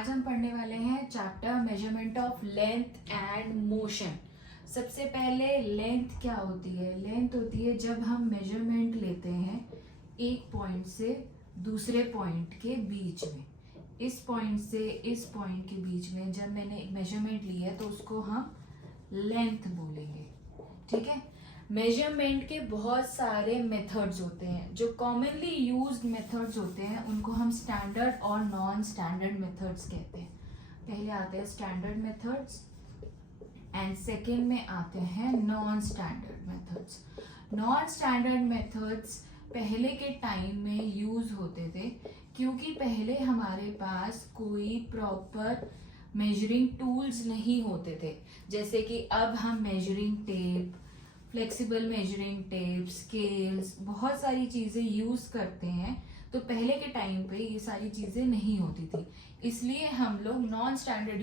आज हम पढ़ने वाले हैं chapter measurement of length and motion. सबसे पहले लेंथ क्या होती है? लेंथ होती है जब हम मेजरमेंट लेते हैं एक पॉइंट से दूसरे पॉइंट के बीच में। इस पॉइंट से इस पॉइंट के बीच में जब मैंने मेजरमेंट ली है तो उसको हम लेंथ बोलेंगे। ठीक है। मेजरमेंट के बहुत सारे मेथड्स होते हैं। जो कॉमनली यूज्ड मेथड्स होते हैं उनको हम स्टैंडर्ड और नॉन स्टैंडर्ड मेथड्स कहते हैं। पहले आते हैं स्टैंडर्ड मेथड्स एंड सेकेंड में आते हैं non standard methods. Non standard methods पहले के टाइम में यूज होते थे क्योंकि पहले हमारे पास कोई प्रॉपर मेजरिंग टूल्स नहीं होते थे। जैसे कि अब हम measuring tape, flexible measuring tape, scales, बहुत सारी चीजें यूज करते हैं। तो पहले के टाइम पे ये सारी चीजें नहीं होती थी, इसलिए हम लोग नॉन स्टैंडर्ड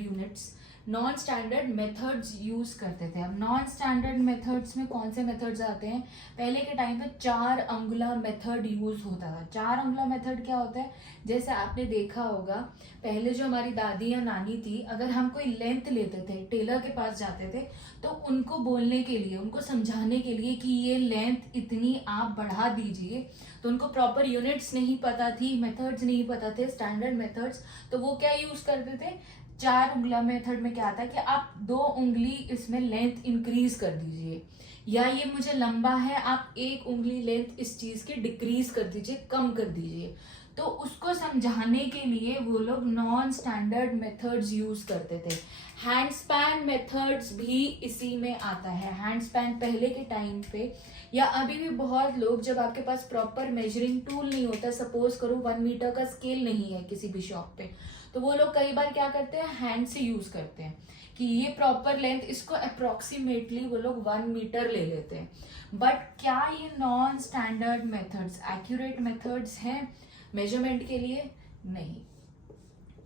मेथड्स यूज करते थे। अब नॉन स्टैंडर्ड मेथड्स में कौन से मेथड्स आते हैं? पहले के टाइम पे 4 अंगुला मेथड यूज होता था। 4 अंगुला मेथड क्या होता है? जैसे आपने देखा होगा पहले जो हमारी दादी या नानी थी, अगर हम कोई लेंथ लेते थे, टेलर के पास जाते थे, तो उनको बोलने के लिए, उनको समझाने के लिए कि ये लेंथ इतनी आप बढ़ा दीजिए, तो उनको प्रॉपर यूनिट्स नहीं पता थी, मेथड्स नहीं पता थे, स्टैंडर्ड मेथड्स। तो वो क्या यूज करते थे? 4 उंगला मेथड में क्या था कि आप 2 उंगली इसमें लेंथ इंक्रीज कर दीजिए, या ये मुझे लंबा है, आप 1 उंगली लेंथ इस चीज की डिक्रीज कर दीजिए, कम कर दीजिए। तो उसको समझाने के लिए वो लोग नॉन स्टैंडर्ड मेथड्स यूज करते थे। हैंड स्पैन मेथड्स भी इसी में आता है। हैंड स्पैन पहले के टाइम पे, या अभी भी बहुत लोग, जब आपके पास प्रॉपर मेजरिंग टूल नहीं होता, सपोज करो 1 मीटर का स्केल नहीं है किसी भी शॉप पे, तो वो लोग कई बार क्या करते हैं, हैंड से यूज करते हैं कि ये प्रॉपर लेंथ, इसको अप्रोक्सीमेटली वो लोग 1 मीटर ले लेते हैं। बट क्या ये non standard methods accurate methods हैं मेजरमेंट के लिए? नहीं,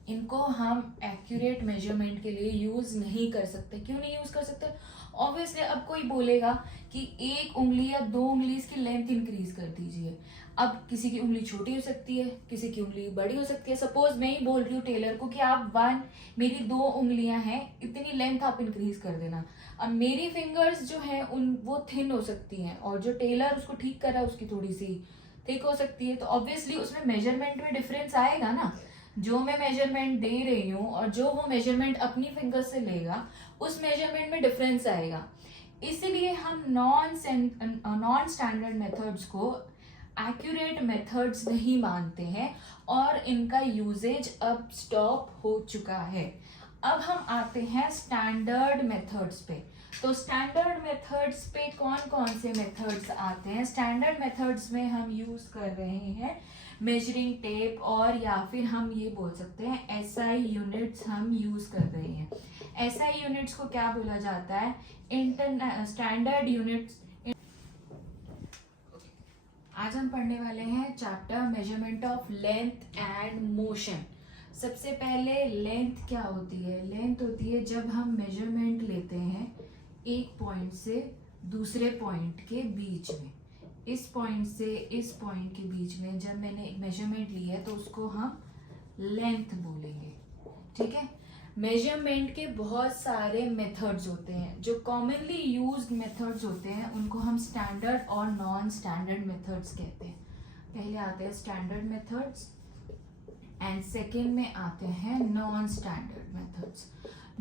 इनको हम एक्यूरेट मेजरमेंट के लिए यूज नहीं कर सकते। क्यों नहीं यूज कर सकते? ऑब्वियसली अब कोई बोलेगा कि 1 उंगली या 2 उंगली इसकी लेंथ इंक्रीज कर दीजिए। अब किसी की उंगली छोटी हो सकती है, किसी की उंगली बड़ी हो सकती है। सपोज मैं ही बोल रही हूँ टेलर को कि आप मेरी 2 उंगलियां हैं, इतनी लेंथ आप इंक्रीज कर देना। अब मेरी फिंगर्स जो है वो थिन हो सकती हैं, और जो टेलर उसको ठीक कर रहा है उसकी थोड़ी सी थिक हो सकती है। तो ऑब्वियसली उसमें मेजरमेंट में डिफरेंस आएगा ना। जो मैं मेजरमेंट दे रही हूँ और जो वो मेजरमेंट अपनी फिंगर से लेगा, उस मेजरमेंट में डिफरेंस आएगा। इसीलिए हम नॉन स्टैंडर्ड मेथड्स को एक्यूरेट मेथड्स नहीं मानते हैं, और इनका यूजेज अब स्टॉप हो चुका है। अब हम आते हैं स्टैंडर्ड मेथड्स पे। तो स्टैंडर्ड मेथड्स पे कौन कौन से मेथड्स आते हैं? स्टैंडर्ड मेथड्स में हम यूज कर रहे हैं मेजरिंग टेप, और या फिर हम ये बोल सकते हैं एसआई यूनिट्स हम यूज कर रहे हैं। एसआई यूनिट्स को क्या बोला जाता है? Standard units. आज हम पढ़ने वाले हैं chapter measurement of length and motion. सबसे पहले लेंथ क्या होती है? लेंथ होती है जब हम मेजरमेंट लेते हैं एक पॉइंट से दूसरे पॉइंट के बीच में। इस पॉइंट से इस पॉइंट के बीच में जब मैंने मेजरमेंट ली है तो उसको हम लेंथ बोलेंगे। ठीक है। मेजरमेंट के बहुत सारे मेथड्स होते हैं। जो कॉमनली यूज्ड मेथड्स होते हैं उनको हम स्टैंडर्ड और नॉन स्टैंडर्ड मेथड्स कहते हैं। पहले आते हैं स्टैंडर्ड मेथड्स एंड सेकेंड में आते हैं non standard methods.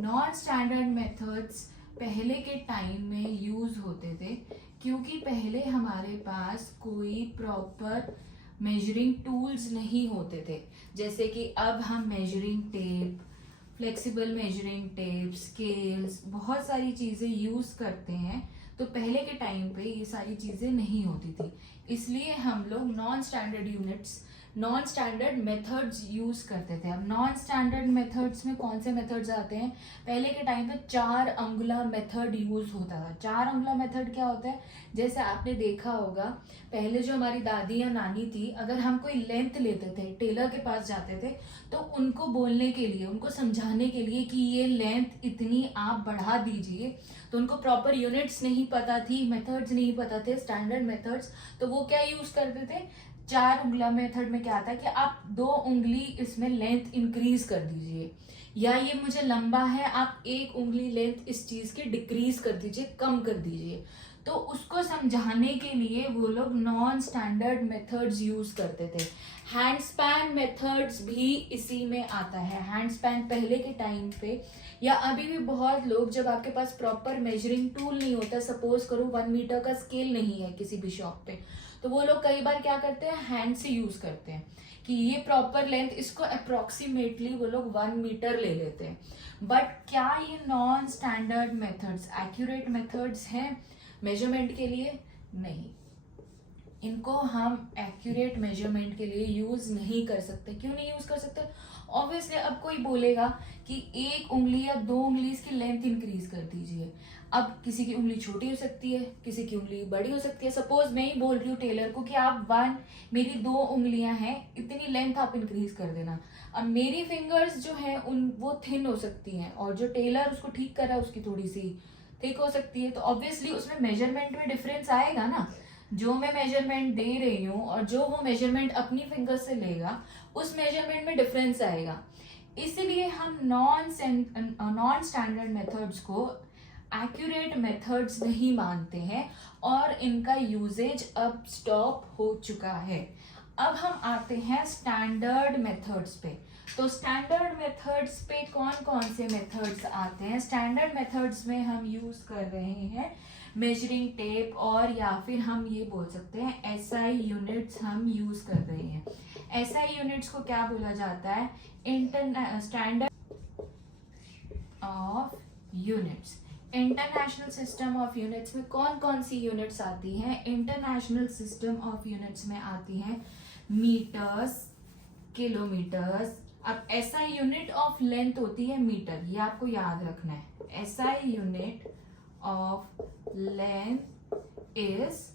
Non standard methods पहले के टाइम में यूज होते थे क्योंकि पहले हमारे पास कोई प्रॉपर मेजरिंग टूल्स नहीं होते थे। जैसे कि अब हम measuring tape, flexible measuring tape, scales, बहुत सारी चीजें यूज करते हैं। तो पहले के टाइम पे ये सारी चीजें नहीं होती थी, इसलिए हम लोग नॉन स्टैंडर्ड मेथड्स यूज करते थे। अब नॉन स्टैंडर्ड मेथड्स में कौन से मेथड्स आते हैं? पहले के टाइम पे 4 अंगुला मेथड यूज होता था। 4 अंगुला मेथड क्या होता है? जैसे आपने देखा होगा पहले जो हमारी दादी या नानी थी, अगर हम कोई लेंथ लेते थे, टेलर के पास जाते थे, तो उनको बोलने के लिए, उनको समझाने के लिए कि ये लेंथ इतनी आप बढ़ा दीजिए, तो उनको प्रॉपर यूनिट्स नहीं पता थी, मेथड्स नहीं पता थे, स्टैंडर्ड मेथड्स। तो वो क्या यूज करते थे? 4 उंगला मेथड में क्या आता है कि आप 2 उंगली इसमें लेंथ इंक्रीज कर दीजिए, या ये मुझे लंबा है आप 1 उंगली लेंथ इस चीज की डिक्रीज कर दीजिए, कम कर दीजिए। तो उसको समझाने के लिए वो लोग नॉन स्टैंडर्ड मेथड्स यूज करते थे। हैंड स्पैन मेथड्स भी इसी में आता है। हैंड स्पैन पहले के टाइम पे या अभी भी बहुत लोग, जब आपके पास प्रॉपर मेजरिंग टूल नहीं होता, सपोज करो 1 मीटर का स्केल नहीं है किसी भी शॉप पे, तो वो लोग कई बार क्या करते हैं, हैंड से यूज करते हैं कि ये प्रॉपर लेंथ, इसको अप्रोक्सीमेटली वो लोग 1 मीटर ले लेते हैं। बट क्या ये non standard methods accurate methods हैं मेजरमेंट के लिए? नहीं, इनको हम एक्यूरेट मेजरमेंट के लिए यूज नहीं कर सकते। क्यों नहीं यूज कर सकते? ऑब्वियसली अब कोई बोलेगा कि 1 उंगली या 2 उंगली इसकी लेंथ इंक्रीज कर दीजिए। अब किसी की उंगली छोटी हो सकती है, किसी की उंगली बड़ी हो सकती है। सपोज मैं ही बोल रही हूँ टेलर को कि आप मेरी 2 उंगलियां हैं, इतनी लेंथ आप इंक्रीज कर देना। अब मेरी फिंगर्स जो है वो थिन हो सकती हैं, और जो टेलर उसको ठीक कर रहा है उसकी थोड़ी सी थिक हो सकती है। तो ऑब्वियसली उसमें मेजरमेंट में डिफरेंस आएगा ना। जो मैं मेजरमेंट दे रही हूँ और जो वो मेजरमेंट अपनी फिंगर से लेगा, उस मेजरमेंट में डिफरेंस आएगा। इसीलिए हम नॉन स्टैंडर्ड मेथड्स को एक्यूरेट मेथड्स नहीं मानते हैं, और इनका यूजेज अब स्टॉप हो चुका है। अब हम आते हैं स्टैंडर्ड मेथड्स पे। तो स्टैंडर्ड मेथड्स पे कौन कौन से मेथड्स आते हैं? स्टैंडर्ड मेथड्स में हम यूज कर रहे हैं मेजरिंग टेप, और या फिर हम ये बोल सकते हैं एसआई यूनिट्स हम यूज कर रहे हैं। एसआई यूनिट्स को क्या बोला जाता है? Standard of units. International system of units में कौन कौन सी यूनिट्स आती हैं? इंटरनेशनल सिस्टम ऑफ यूनिट्स में आती हैं मीटर्स, किलोमीटर्स। अब एसआई यूनिट ऑफ लेंथ होती है मीटर, ये आपको याद रखना है। SI unit of length is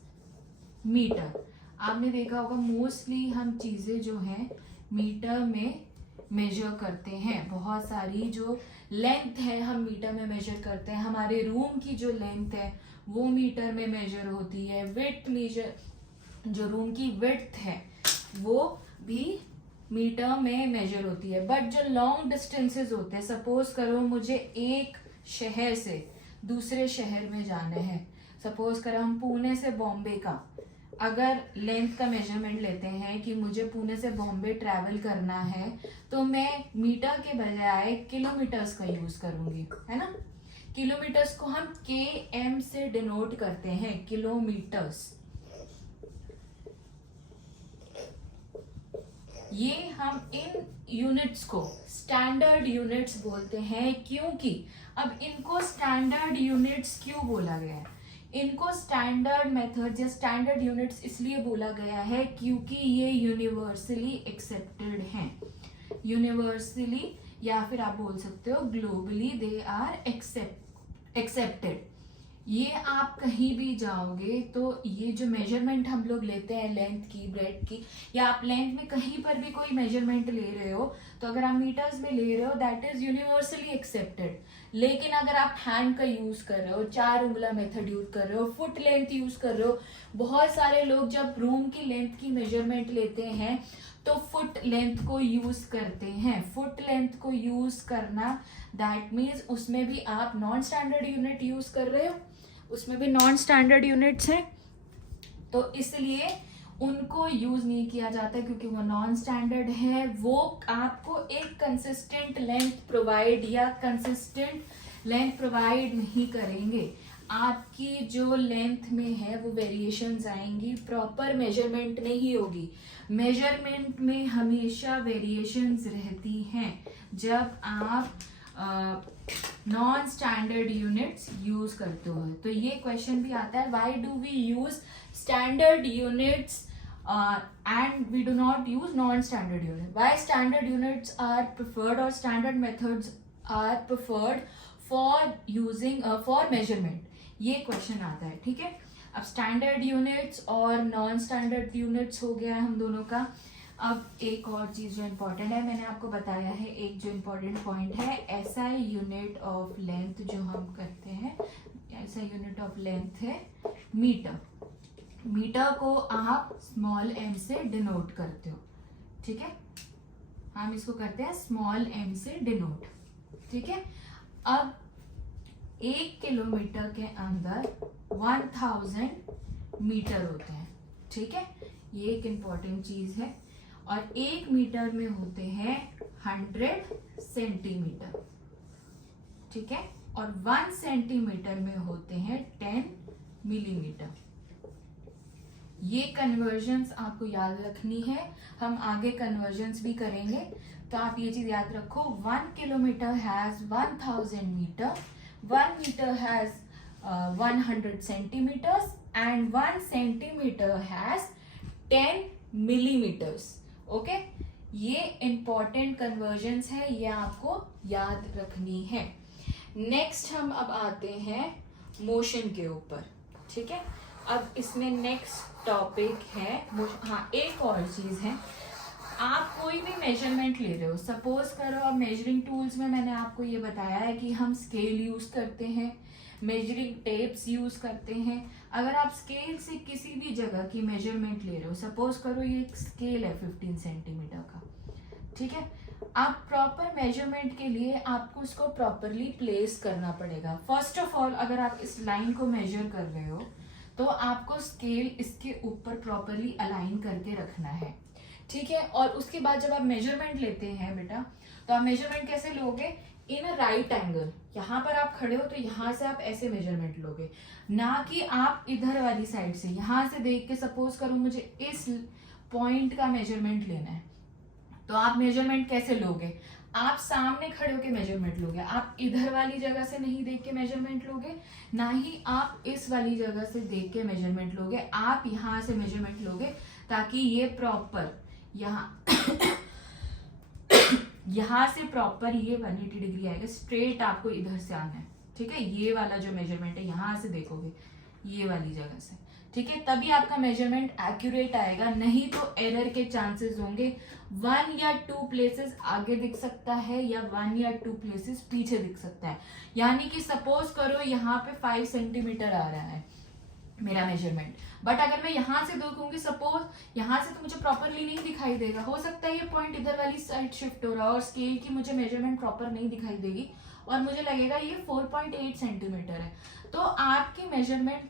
metre. आपने देखा होगा मोस्टली हम चीजें जो हैं मीटर में मेजर करते हैं। बहुत सारी जो लेंथ है हम मीटर में मेजर करते हैं। हमारे रूम की जो लेंथ है वो मीटर में मेजर होती है। विड्थ मेजर, जो रूम की विड्थ है वो भी मीटर में मेजर होती है। बट जो लॉन्ग डिस्टेंसेस होते हैं, सपोज करो मुझे एक शहर से दूसरे शहर में जाना है, सपोज करो हम पुणे से बॉम्बे का अगर लेंथ का मेजरमेंट लेते हैं कि मुझे पुणे से बॉम्बे ट्रैवल करना है, तो मैं मीटर के बजाय किलोमीटर्स का यूज करूंगी, है ना। किलोमीटर्स को हम km से डिनोट करते हैं, किलोमीटर्स। ये हम इन यूनिट्स को स्टैंडर्ड यूनिट्स बोलते हैं। क्योंकि अब इनको स्टैंडर्ड यूनिट्स क्यों बोला गया है? इनको स्टैंडर्ड मेथड या स्टैंडर्ड यूनिट्स इसलिए बोला गया है क्योंकि ये यूनिवर्सली एक्सेप्टेड हैं। यूनिवर्सली या फिर आप बोल सकते हो ग्लोबली दे आर एक्सेप्टेड। ये आप कहीं भी जाओगे तो ये जो मेजरमेंट हम लोग लेते हैं लेंथ की, ब्रेड की, या आप लेंथ में कहीं पर भी कोई मेजरमेंट ले रहे हो, तो अगर आप मीटर्स में ले रहे हो दैट इज यूनिवर्सली एक्सेप्टेड। लेकिन अगर आप हैंड का यूज कर रहे हो, 4 उंगला मेथड यूज कर रहे हो, फुट लेंथ यूज कर रहे हो, बहुत सारे लोग जब रूम की लेंथ की मेजरमेंट लेते हैं तो फुट लेंथ को यूज करते हैं। फुट लेंथ को यूज करना दैट मीन्स उसमें भी आप नॉन स्टैंडर्ड यूनिट यूज कर रहे हो, उसमें भी नॉन स्टैंडर्ड यूनिट्स हैं, तो इसलिए उनको यूज नहीं किया जाता क्योंकि वो नॉन स्टैंडर्ड है। वो आपको एक कंसिस्टेंट लेंथ प्रोवाइड या कंसिस्टेंट लेंथ प्रोवाइड नहीं करेंगे। आपकी जो लेंथ में है वो वेरिएशंस आएंगी, प्रॉपर मेजरमेंट नहीं होगी। मेजरमेंट में हमेशा वेरिएशंस रहती हैं जब आप नॉन स्टैंडर्ड यूनिट्स यूज करते हो। तो ये क्वेश्चन भी आता है, why do we use standard units and we do not use non-standard unit? Why standard units are preferred or standard methods are preferred for using for measurement? ये question आता है, ठीक है। अब स्टैंडर्ड यूनिट्स और नॉन स्टैंडर्ड यूनिट्स हो गया हम दोनों का। अब एक और चीज जो इम्पोर्टेंट है, मैंने आपको बताया है एक जो इम्पोर्टेंट पॉइंट है, एसआई यूनिट ऑफ लेंथ जो हम करते हैं, एसआई यूनिट ऑफ लेंथ है मीटर। मीटर को आप स्मॉल एम से डिनोट करते हो, ठीक है, हम इसको करते हैं स्मॉल एम से डिनोट, ठीक है। अब 1 किलोमीटर के अंदर 1000 मीटर होते हैं, ठीक है, ये एक इंपॉर्टेंट चीज है। और 1 मीटर में होते हैं 100 सेंटीमीटर, ठीक है, और 1 सेंटीमीटर में होते हैं 10 मिलीमीटर। ये कन्वर्जन्स आपको याद रखनी है, हम आगे कन्वर्जन्स भी करेंगे, तो आप ये चीज याद रखो। 1 kilometre has 1000 metre, 1 metre has 100 centimetres and 1 centimetre has 10 millimetres. Okay, ये इंपॉर्टेंट कन्वर्जन्स है, ये आपको याद रखनी है। नेक्स्ट हम अब आते हैं मोशन के ऊपर, ठीक है। अब इसमें नेक्स्ट टॉपिक है हाँ, एक और चीज है, आप कोई भी मेजरमेंट ले रहे हो, सपोज करो अब मेजरिंग टूल्स में मैंने आपको ये बताया है कि हम स्केल यूज करते हैं, मेजरिंग टेप्स यूज करते हैं। अगर आप स्केल से किसी भी जगह की मेजरमेंट ले रहे हो, सपोज करो ये एक स्केल है 15 सेंटीमीटर का, ठीक है, आप प्रॉपर मेजरमेंट के लिए आपको उसको प्रॉपरली प्लेस करना पड़ेगा। फर्स्ट ऑफ ऑल, अगर आप इस लाइन को मेजर कर रहे हो तो आपको स्केल इसके ऊपर प्रॉपरली अलाइन करके रखना है, ठीक है। और उसके बाद जब आप मेजरमेंट लेते हैं बेटा, तो आप मेजरमेंट कैसे लोगे, इन अ राइट एंगल, यहाँ पर आप खड़े हो तो यहाँ से आप ऐसे मेजरमेंट लोगे, ना कि आप इधर वाली साइड से, यहाँ से देख के सपोज करो मुझे इस पॉइंट का मेजरमेंट लेना है, तो आप मेजरमेंट कैसे लोगे, आप सामने खड़े होके मेजरमेंट लोगे, आप इधर वाली जगह से नहीं देख के मेजरमेंट लोगे, ना ही आप इस वाली जगह से देख के मेजरमेंट लोगे, आप यहाँ से मेजरमेंट लोगे, ताकि ये प्रॉपर यहाँ यहाँ से प्रॉपर ये 180 डिग्री आएगा, स्ट्रेट आपको इधर से आना है, ठीक है। ये वाला जो मेजरमेंट है यहाँ से देखोगे, ये वाली जगह से, ठीक है, तभी आपका मेजरमेंट एक्यूरेट आएगा, नहीं तो एरर के चांसेस होंगे। 1 या 2 प्लेसेस आगे दिख सकता है या 1 या 2 प्लेसेस पीछे दिख सकता है। यानी कि सपोज करो यहाँ पे 5 सेंटीमीटर आ रहा है मेरा मेजरमेंट, बट अगर मैं यहाँ से देखूंगी, सपोज यहाँ से, तो मुझे प्रॉपरली नहीं दिखाई देगा, हो सकता है ये पॉइंट इधर वाली साइड शिफ्ट हो रहा है और स्केल की मुझे मेजरमेंट प्रॉपर नहीं दिखाई देगी और मुझे लगेगा ये 4.8 सेंटीमीटर है। तो आपकी मेजरमेंट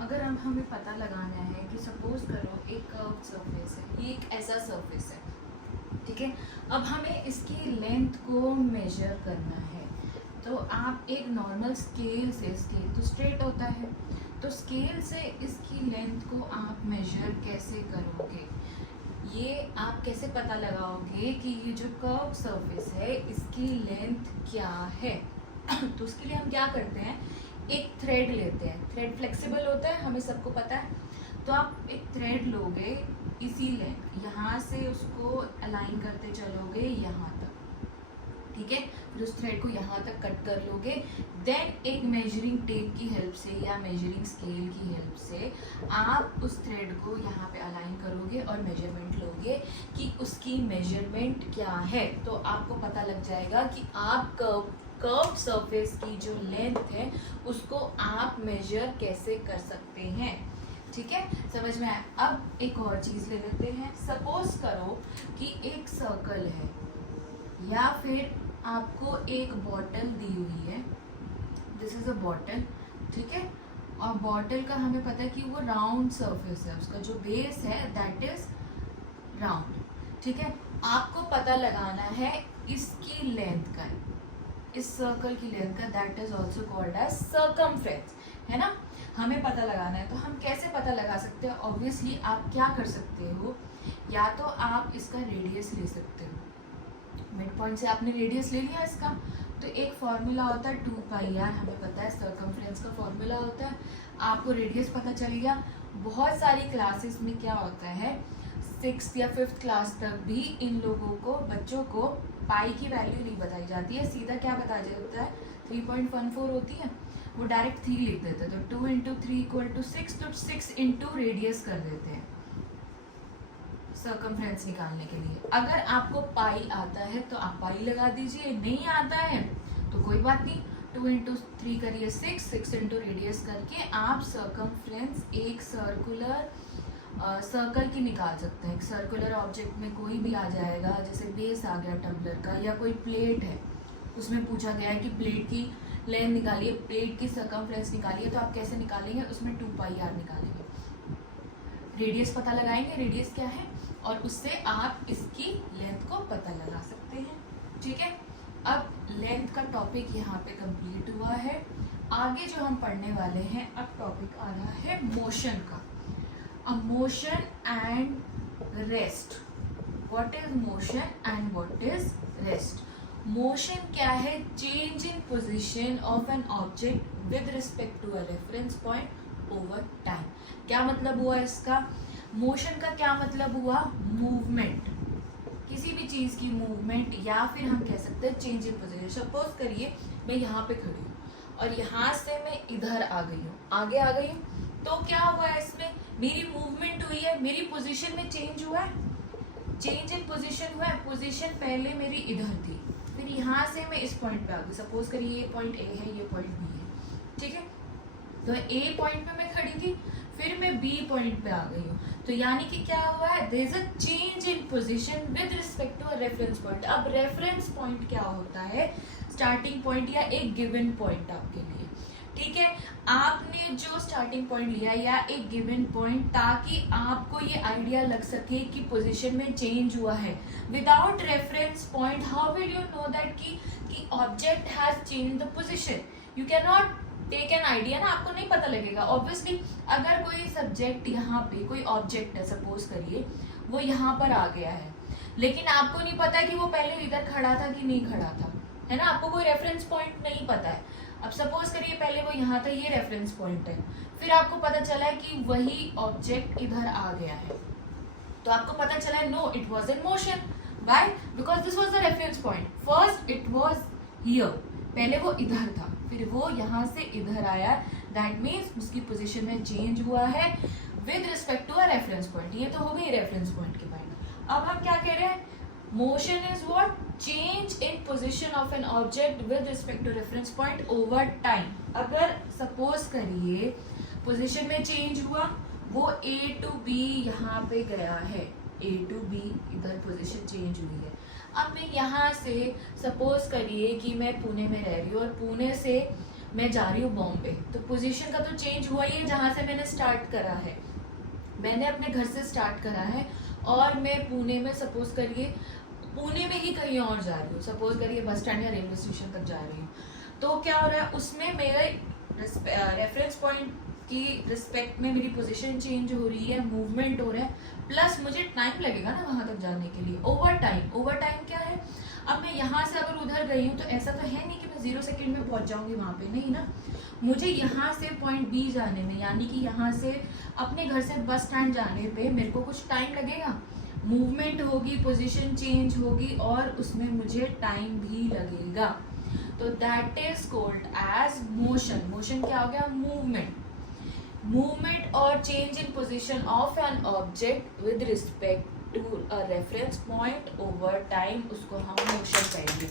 अगर अब हमें पता लगाना है कि सपोज करो एक कर्व्ड सरफेस है, ये एक ऐसा सरफेस है, ठीक है, अब हमें इसकी लेंथ को मेजर करना है, तो आप एक नॉर्मल स्केल से, स्केल तो स्ट्रेट होता है, तो स्केल से इसकी लेंथ को आप मेजर कैसे करोगे, ये आप कैसे पता लगाओगे कि ये जो कर्व सरफेस है इसकी लेंथ क्या है। तो उसके लिए हम क्या करते हैं, एक थ्रेड लेते हैं, थ्रेड फ्लेक्सिबल होता है, हमें सबको पता है, तो आप एक थ्रेड लोगे, इसी लेंथ यहाँ से उसको अलाइन करते चलोगे यहाँ तक, ठीक है, फिर उस थ्रेड को यहाँ तक कट कर लोगे, देन एक मेजरिंग टेप की हेल्प से या मेजरिंग स्केल की हेल्प से आप उस थ्रेड को यहाँ पे अलाइन करोगे और मेजरमेंट लोगे कि उसकी मेजरमेंट क्या है, तो आपको पता लग जाएगा कि आप कर्व सरफेस की जो लेंथ है उसको आप मेजर कैसे कर सकते हैं, ठीक है, समझ में आया। अब एक और चीज ले लेते हैं, सपोज करो कि एक सर्कल है या फिर आपको एक बॉटल दी हुई है, दिस इज अ बॉटल, ठीक है, और बॉटल का हमें पता है कि वो राउंड सरफेस है, उसका जो बेस है दैट इज राउंड, ठीक है, आपको पता लगाना है इसकी लेंथ का, इस सर्कल की लेंथ का, that is also called as circumference, है ना, हमें पता लगाना है। तो हम कैसे पता लगा सकते हैं, ऑब्वियसली आप क्या कर सकते हो, या तो आप इसका रेडियस ले सकते हो, मिड पॉइंट से आपने रेडियस ले लिया इसका, तो एक फॉर्मूला होता है 2 पाई आर, हमें पता है सर्कमफ्रेंस का फॉर्मूला होता है, आपको रेडियस पता चल गया। बहुत सारी क्लासेस में क्या होता है, 6th या 5th क्लास तक भी इन लोगों को, बच्चों को पाई की वैल्यू नहीं बताई जाती है, सीधा क्या बताया जाता है, 3.14 होती है, वो डायरेक्ट 3 लिख देते हैं, तो 2 × 3 = 6, तो 6 × रेडियस कर देते हैं सर्कमफ्रेंस निकालने के लिए। अगर आपको पाई आता है तो आप पाई लगा दीजिए, नहीं आता है तो कोई बात नहीं, 2 इंटू 3 करिए 6 इंटू रेडियस करके आप सर्कमफ्रेंस एक सर्कुलर सर्कल की निकाल सकते हैं। एक सर्कुलर ऑब्जेक्ट में कोई भी आ जाएगा, जैसे बेस आ गया टम्बलर का, या कोई प्लेट है उसमें पूछा गया है कि प्लेट की लेंथ निकालिए, प्लेट की सर्कमफ्रेंस निकालिए, तो आप कैसे निकालेंगे, उसमें 2πr निकालेंगे, रेडियस पता लगाएंगे, रेडियस क्या है, और उससे आप इसकी लेंथ को पता लगा सकते हैं। ठीक है, अब लेंथ का टॉपिक यहाँ पे कंप्लीट हुआ है। आगे जो हम पढ़ने वाले हैं, अब टॉपिक आ रहा है मोशन का। अब motion and rest, what is motion and what is rest. Motion क्या है, change in position of an object with respect to a reference point over time. क्या मतलब हुआ इसका, मोशन का क्या मतलब हुआ, मूवमेंट, किसी भी चीज की मूवमेंट, या फिर हम कह सकते हैं चेंज इन पोजीशन। सपोज करिए मैं यहाँ पे खड़ी हूँ और यहाँ से मैं इधर आ गई हूँ, आगे आ गई हूँ, तो क्या हुआ है, इसमें मेरी मूवमेंट हुई है, मेरी पोजीशन में चेंज हुआ है, चेंज इन पोजीशन हुआ है। पोजीशन पहले मेरी इधर थी, फिर यहाँ से मैं इस पॉइंट पे आ गई। सपोज करिए ये पॉइंट ए है, ये पॉइंट बी है, ठीक है, तो ए पॉइंट पे मैं खड़ी थी, फिर मैं बी पॉइंट पे आ गई हूँ, तो यानी कि क्या हुआ है, there is a change in position with respect to a reference point. अब रेफरेंस पॉइंट क्या होता है, स्टार्टिंग पॉइंट या एक गिवन पॉइंट आपके लिए। ठीक है, आपने जो स्टार्टिंग पॉइंट लिया या एक गिवन पॉइंट, ताकि आपको ये आइडिया लग सके कि पोजीशन में चेंज हुआ है। Without reference point how will you know that कि object has change the position, you can not take an idea ना, आपको नहीं पता लगेगा। ऑब्वियसली अगर कोई सब्जेक्ट यहाँ पे, कोई ऑब्जेक्ट है सपोज करिए, वो यहाँ पर आ गया है, लेकिन आपको नहीं पता कि वो पहले इधर खड़ा था कि नहीं खड़ा था, है ना, आपको कोई रेफरेंस पॉइंट नहीं पता है। अब सपोज करिए पहले वो यहाँ था, ये रेफरेंस पॉइंट है, फिर आपको पता चला है कि वही ऑब्जेक्ट इधर आ गया है, तो आपको पता चला है no it was in motion. Why, because this was the reference point, first it was here, पहले वो इधर था, फिर वो यहाँ से इधर आया, दैट मीन्स उसकी पोजीशन में चेंज हुआ है with respect to a reference point. ये तो हो गई रेफरेंस पॉइंट की बात। अब हम क्या कह रहे हैं, motion is what, change in position of an object with respect to reference point over time. अगर सपोज करिए पोजीशन में चेंज हुआ, वो ए टू बी यहाँ पे गया है, ए टू बी इधर पोजीशन चेंज हुई है। अब मैं यहाँ से सपोज करिए कि मैं पुणे में रह रही हूँ और पुणे से मैं जा रही हूँ बॉम्बे, तो पोजीशन का तो चेंज हुआ ही है, जहाँ से मैंने स्टार्ट करा है, मैंने अपने घर से स्टार्ट करा है और मैं पुणे में सपोज करिए पुणे में ही कहीं और जा रही हूँ, सपोज करिए बस स्टैंड या रेलवे स्टेशन तक जा रही हूँ, तो क्या हो रहा है, उसमें मेरे रेफरेंस पॉइंट की रिस्पेक्ट में मेरी पोजीशन चेंज हो रही है, मूवमेंट हो रहा है, प्लस मुझे टाइम लगेगा ना वहां तक जाने के लिए, ओवर टाइम। ओवर टाइम क्या है, अब मैं यहाँ से अगर उधर गई हूँ तो ऐसा तो है नहीं कि मैं 0 सेकेंड में पहुंच जाऊंगी वहां पे, नहीं ना, मुझे यहाँ से पॉइंट बी जाने में, यानी कि यहाँ से अपने घर से बस स्टैंड जाने पे मेरे को कुछ टाइम लगेगा, मूवमेंट होगी, पोजीशन चेंज होगी और उसमें मुझे टाइम भी लगेगा, तो that is called as motion. Motion क्या हो गया, मूवमेंट, मूवमेंट और change in position of an object with respect to a reference point over time, उसको हम मोशन कहेंगे।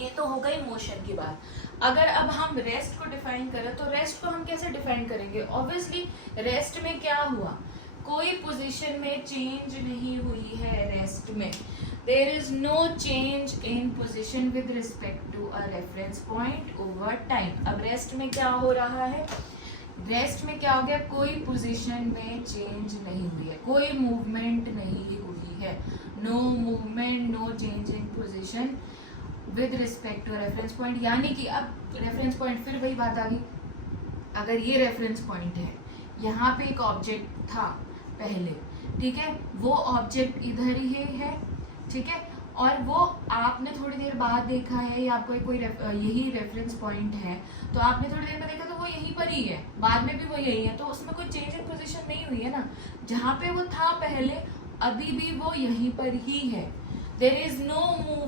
ये तो हो गई मोशन की बात। अगर अब हम रेस्ट को डिफाइन करें, तो रेस्ट को हम कैसे डिफाइन करेंगे, ऑब्वियसली रेस्ट में क्या हुआ, कोई पोजीशन में चेंज नहीं हुई है, रेस्ट में there is no change in position with respect to a reference point over time. अब रेस्ट में क्या हो रहा है, रेस्ट में क्या हो गया, कोई पोजीशन में चेंज नहीं हुई है, कोई मूवमेंट नहीं हुई है, no movement, no change in position with respect to reference point. यानी कि अब रेफरेंस पॉइंट, फिर वही बात आ गई, अगर ये रेफरेंस पॉइंट है, यहाँ पे एक ऑब्जेक्ट था पहले, ठीक है, वो ऑब्जेक्ट इधर ही है, ठीक है, और वो आपने थोड़ी देर बाद देखा है, या आपको कोई यही रेफरेंस पॉइंट है, तो आपने थोड़ी देर में देखा तो वो यहीं पर ही है, बाद में भी वो यही है, तो उसमें कोई चेंज इन पोजीशन नहीं हुई है ना, जहाँ पे वो था पहले अभी भी वो यहीं पर ही है, देयर इज नो मूव